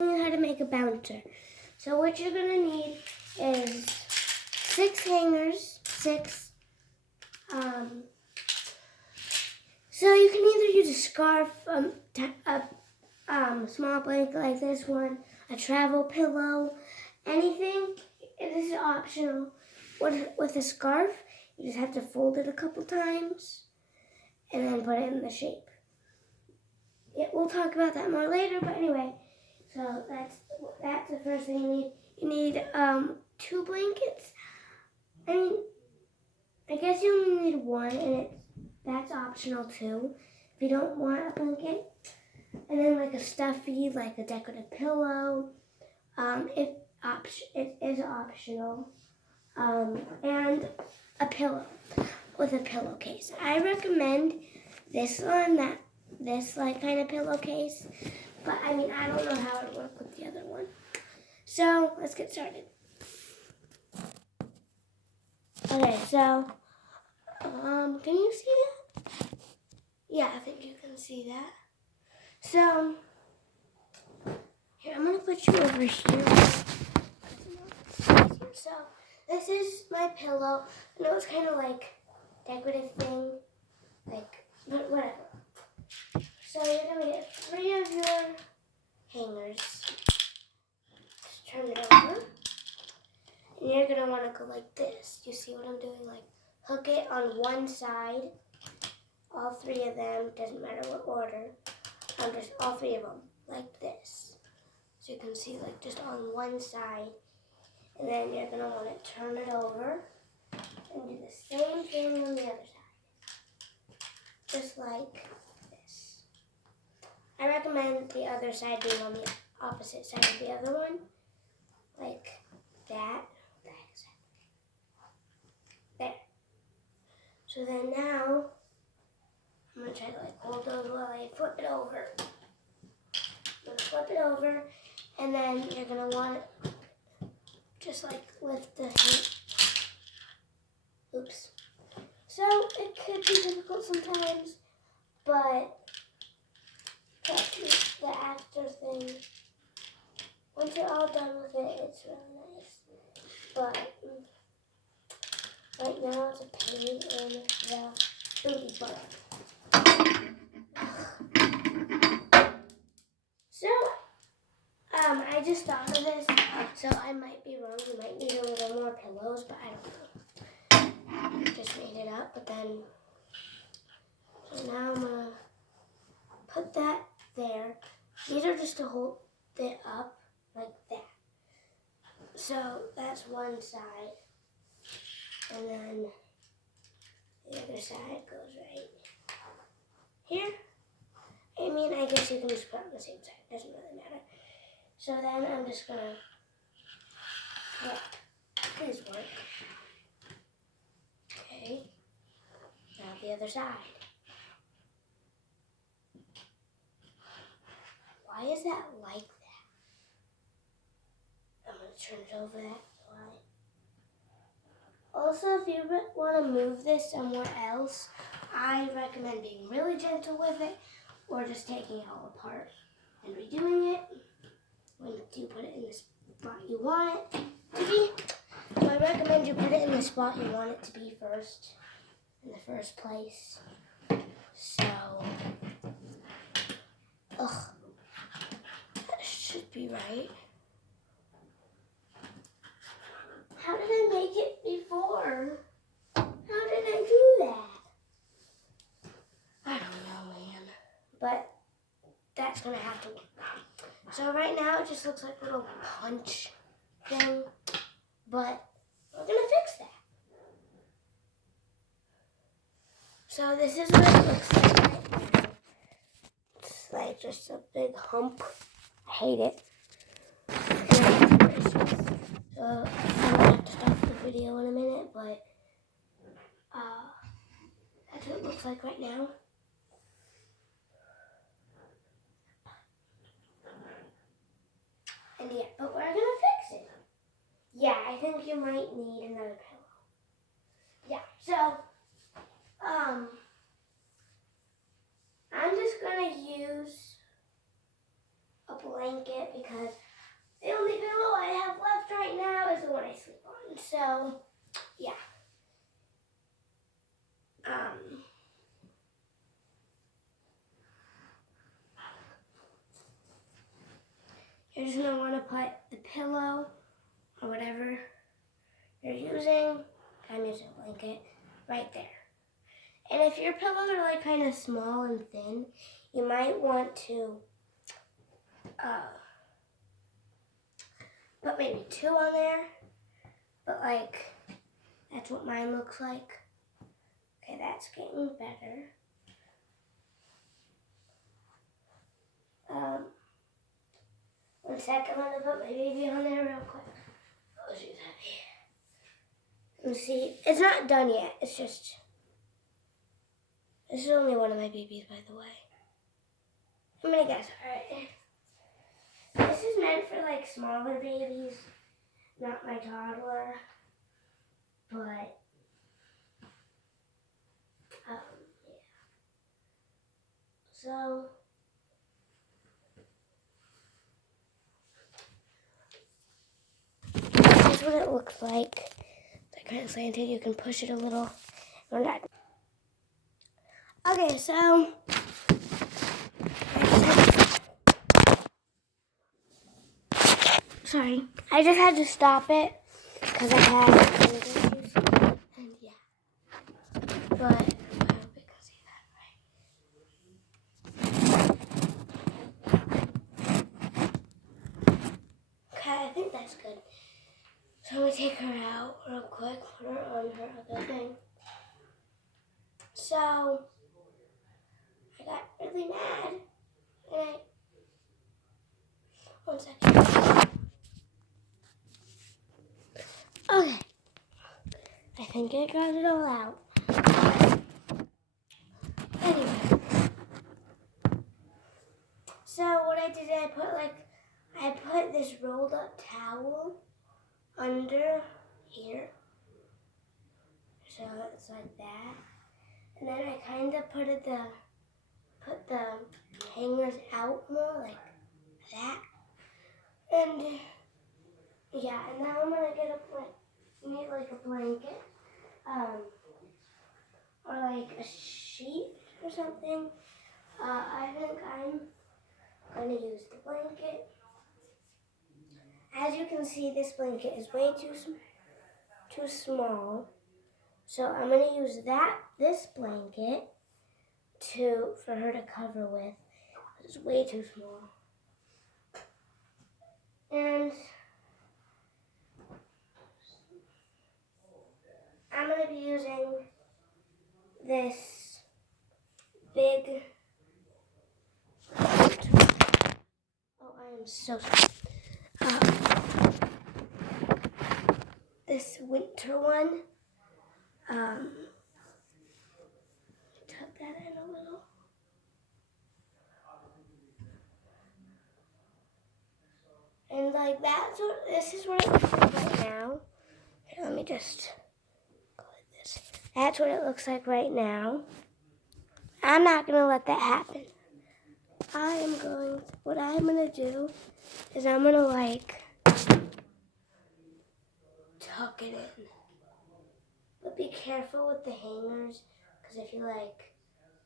How to make a bouncer. So what you're gonna need is 6 hangers, 6. So you can either use a scarf, a small blanket like this one, a travel pillow, anything. This is optional. With a scarf, you just have to fold it a couple times and then put it in the shape. Yeah, we'll talk about that more later, but anyway, so that's the first thing you need. You need 2 blankets. I mean, I guess you only need 1, and that's optional too, if you don't want a blanket. And then like a stuffy, like a decorative pillow, it is optional. And a pillow with a pillowcase. I recommend this one, this like kind of pillowcase, but I mean, I don't know how it would work with the other one. So let's get started. Okay, so can you see that? Yeah, I think you can see that. So here, I'm gonna put you over here. So this is my pillow. I know it's kind of like decorative thing, like, but whatever. So you're gonna get 3 of your hangers. Just turn it over. And you're gonna wanna go like this. You see what I'm doing? Like hook it on one side. All 3 of them, doesn't matter what order. Just all 3 of them, like this. So you can see like just on one side. And then you're gonna wanna turn it over and do the same thing on the other side. Just like this. I recommend the other side being on the opposite side of the other one. Like that. There. So then now, I'm gonna try to like hold those while I flip it over. I'm gonna flip it over, and then you're gonna want to just like lift the hand. Oops. So it could be difficult sometimes, but that's the after thing. Once you're all done with it, it's really nice. But right now it's a pain in the booty butt. So, I just thought of this, so I might be wrong. You might need a little more pillows, but I don't know. I just made it up, but then, so now I'm gonna put that there. These are just to hold it up like that. So that's one side, and then the other side goes right here. I mean, I guess you can just put it on the same side. Doesn't really matter. So then I'm just gonna put his work. Okay. Now the other side. Why is that like that? I'm gonna turn it over that way. Also, if you want to move this somewhere else, I recommend being really gentle with it, or just taking it all apart and redoing it when you put it in the spot you want it to be. So I recommend you put it in the spot you want it to be first, in the first place. So, that should be right. How did I make it before? How did I do that? I don't know, man. But that's gonna have to work. So right now it just looks like a little punch thing, but we're gonna fix that. So this is what it looks like right now. It's like just a big hump. I hate it. So I'm gonna have to stop the video in a minute, but that's what it looks like right now. And yeah, but we're gonna fix it. Yeah, I think you might need another pillow. Yeah, so I'm just gonna use a blanket. blanket because the only pillow I have left right now is the one I sleep on. So, yeah. You're just going to want to put the pillow or whatever you're using, I'm using a blanket, right there. And if your pillows are like kind of small and thin, you might want to put maybe 2 on there. But like, that's what mine looks like. Okay, that's getting better. 1 second, I'm gonna put my baby on there real quick. Oh, she's heavy. And see, it's not done yet. It's just, this is only one of my babies, by the way. I'm gonna guess, alright. This is meant for like smaller babies, not my toddler. But, yeah. So, this is what it looks like. It's kind of slanted. You can push it a little. Or not. Okay, so sorry, I just had to stop it because I had issues. And yeah, but I hope you can see that right. Okay, I think that's good. So I'm gonna take her out real quick, put her on her other thing. So I got really mad, and 1 second. Okay, I think I got it all out. Anyway, so what I did, I put this rolled up towel under here, so it's like that, and then I kind of put the hangers out more like that, and yeah, and now I'm gonna get need like a blanket, or like a sheet or something. I think I'm gonna use the blanket. As you can see, this blanket is way too small. So I'm gonna use this blanket for her to cover with. It's way too small. And I'm gonna be using this big, oh, I am so sorry. This winter one. Tuck that in a little. And like this is what it looks like right now. Here, let me just go like this. That's what it looks like right now. I'm not gonna let that happen. What I'm gonna do is I'm gonna like tuck it in. But be careful with the hangers, because if you like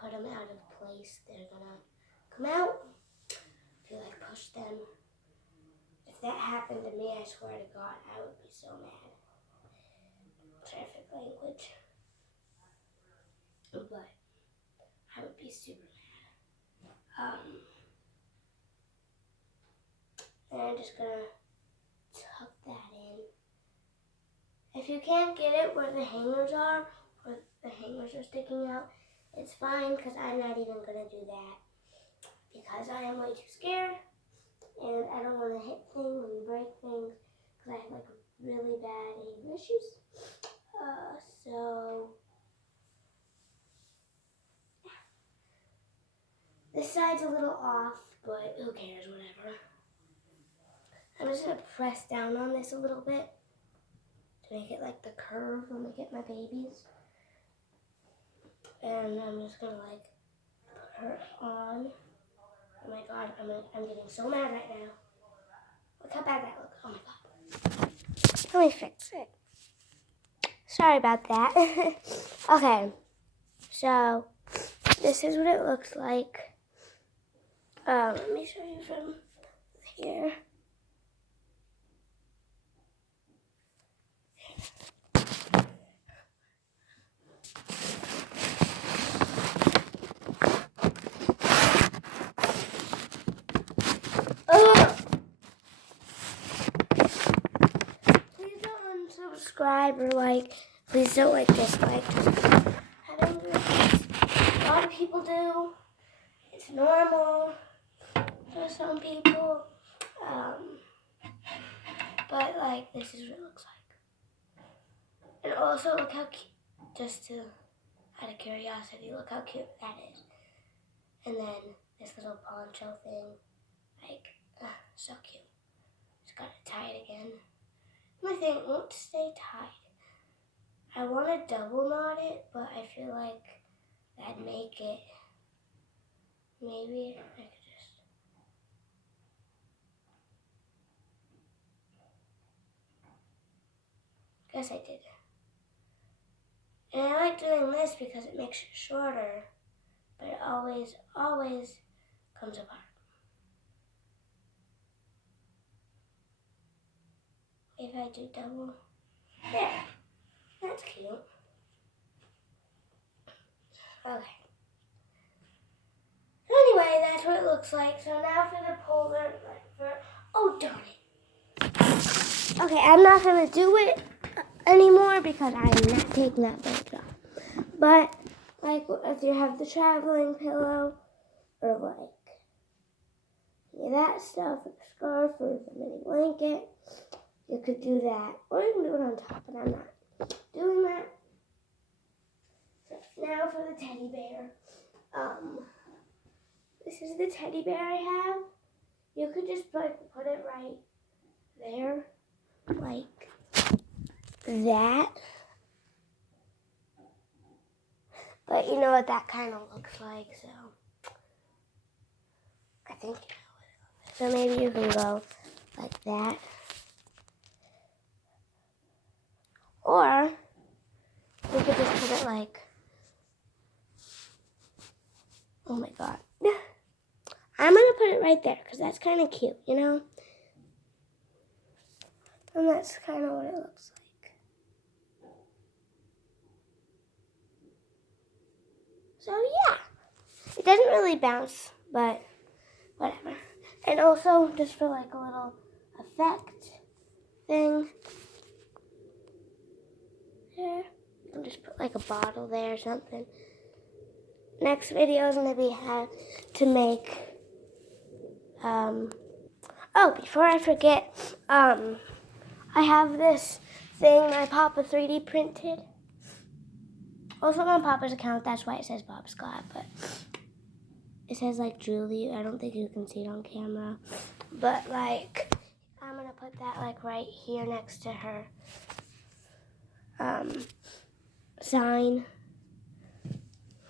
put them out of place, they're gonna come out. If you like push them. If that happened to me, I swear to God, I would be so mad. Traffic language. But I would be super mad. And I'm just gonna tuck that in. If you can't get it where the hangers are, or the hangers are sticking out, it's fine, because I'm not even gonna do that. Because I am way too scared, and I don't want to hit things and break things, because I have like really bad anger issues. So this side's a little off, but who cares, whatever. I'm just going to press down on this a little bit to make it like the curve when we get my babies. And I'm just going to like put her on Oh my god, I'm getting so mad right now. Look how bad that looks. Oh my god. Let me fix it. Sorry about that. Okay, so this is what it looks like. Let me show you from here. Please don't unsubscribe or like. Please don't like dislike. Having this, a lot of people do. It's normal for some people. But like this is what it looks like. And also look how cute. Just to out of curiosity, look how cute that is. And then this little poncho thing, like so cute. Just gotta tie it again. My thing won't stay tied. I want to double knot it, but I feel like that'd make it. Maybe I could just. Guess I did. And I like doing this because it makes it shorter, but it always comes apart. If I do double, there. That's cute. Okay. Anyway, that's what it looks like. So now for the polar, oh darn it. Okay, I'm not gonna do it anymore because I'm not taking that boat off. But like if you have the traveling pillow or like that stuff, or the scarf or the mini blanket, you could do that. Or you can do it on top, but I'm not doing that. So now for the teddy bear. This is the teddy bear I have. You could just like put it right there, like that. But you know what that kind of looks like, so I think you know what it looks like. So maybe you can go like that. Or you could just put it like, oh my god. I'm going to put it right there because that's kind of cute, you know? And that's kind of what it looks like. So yeah, it doesn't really bounce, but whatever. And also, just for like a little effect thing, there, I'll just put like a bottle there or something. Next video is going to be how to make, oh, before I forget, I have this thing my Papa 3D printed. Also on Papa's account, that's why it says Bob's Glad, but it says like Julie. I don't think you can see it on camera. But like, I'm gonna put that like right here next to her sign.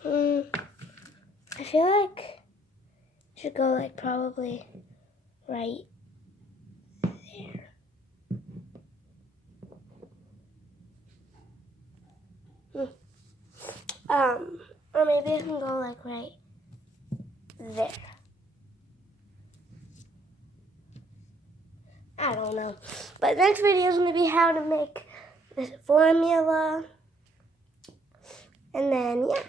I feel like it should go like probably right there. Or maybe I can go like right there. I don't know. But next video is going to be how to make this formula. And then, yeah.